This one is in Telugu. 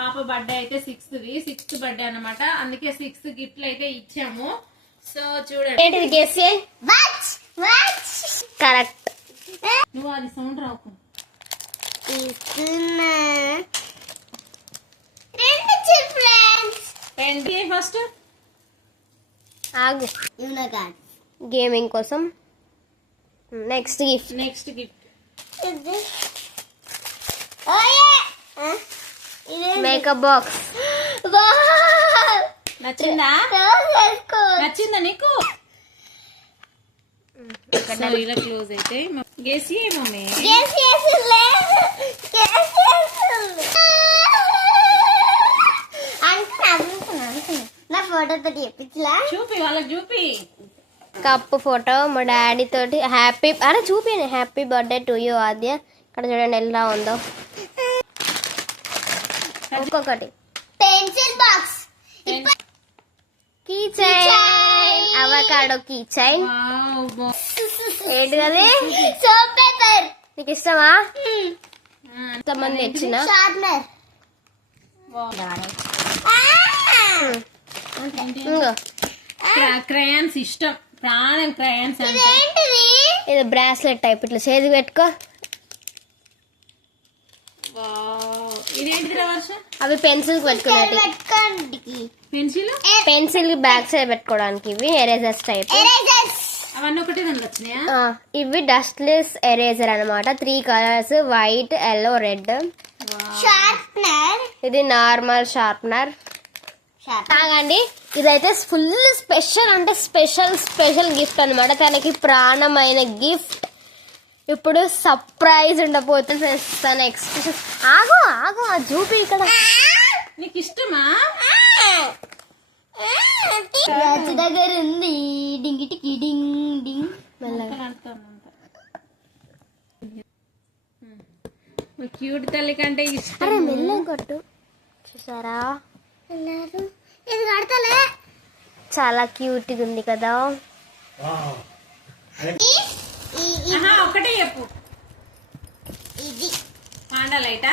పాప బర్త్డే అయితే 6th బర్త్డే అన్నమాట. అందుకే 6 గిఫ్ట్లు అయితే ఇచ్చాము. సో చూడండి కరెక్ట్. నువ్వు అది సౌండ్ రాకు. ఫస్ట్ ఆగు, గేమింగ్ కోసం. Next gift makeup box. నచ్చిందా నీకు? ఇలా క్లోజ్ అయితే గేసి మమ్మీ నా ఫోటో తోటి చూపి వాళ్ళకి చూపి. కప్పు ఫోటో మా డాడీ తోటి. Happy birthday to you Aadya. ఇక్కడ చూడండి ఎలా ఉందో. ఇంకొకటి pencil box, key chain, avocado key chain. ఏంటిది? Soap paper. నీకు ఇష్టమా? ఎంతమంది తెచ్చిన షార్ప్నర్. క్రయాన్స్ ఇష్టం, ప్రాణం క్రయాన్స్. ఇది బ్రాస్లెట్ టైప్, ఇట్లా చేతి పెట్టుకో. ఇదేంటిది వర్ష? అవి పెన్సిల్ పెట్టుకునేది. పెన్సిల్ బ్యాక్ సైడ్ పెట్టుకోవడానికి. ఇవి ఎరేజర్స్ టైప్. అవన్నీ ఒకటే దాంట్లో వచ్చినాయా? ఇవి డస్ట్లెస్ ఎరేజర్ అన్నమాట. 3 colours, white, yellow, red. Sharpener. ఇది నార్మల్ షార్ప్నర్. తాగండి. ఇదైతే ఫుల్ స్పెషల్, అంటే స్పెషల్ గిఫ్ట్ అన్నమాట. తనకి ప్రాణమైన గిఫ్ట్. ఇప్పుడు సర్ప్రైజ్ ఉండబోతుంది ఫ్రెండ్స్. తన ఎక్స్ప్రెషన్. ఆగు ఆ చూపి ఇక్కడ. నీకు ఇష్టమా? దగ్గర ఉంది. డింగిటికి డింగ్ డింగ్. క్యూట్ తల్లి కంటే ఇష్టం. అరే మెల్ల కొట్టు. చూసారా, ఇది కడతలే. చాలా క్యూట్ గా ఉంది కదా. ఒకటే చెప్పు. ఇది పాండా లైటా?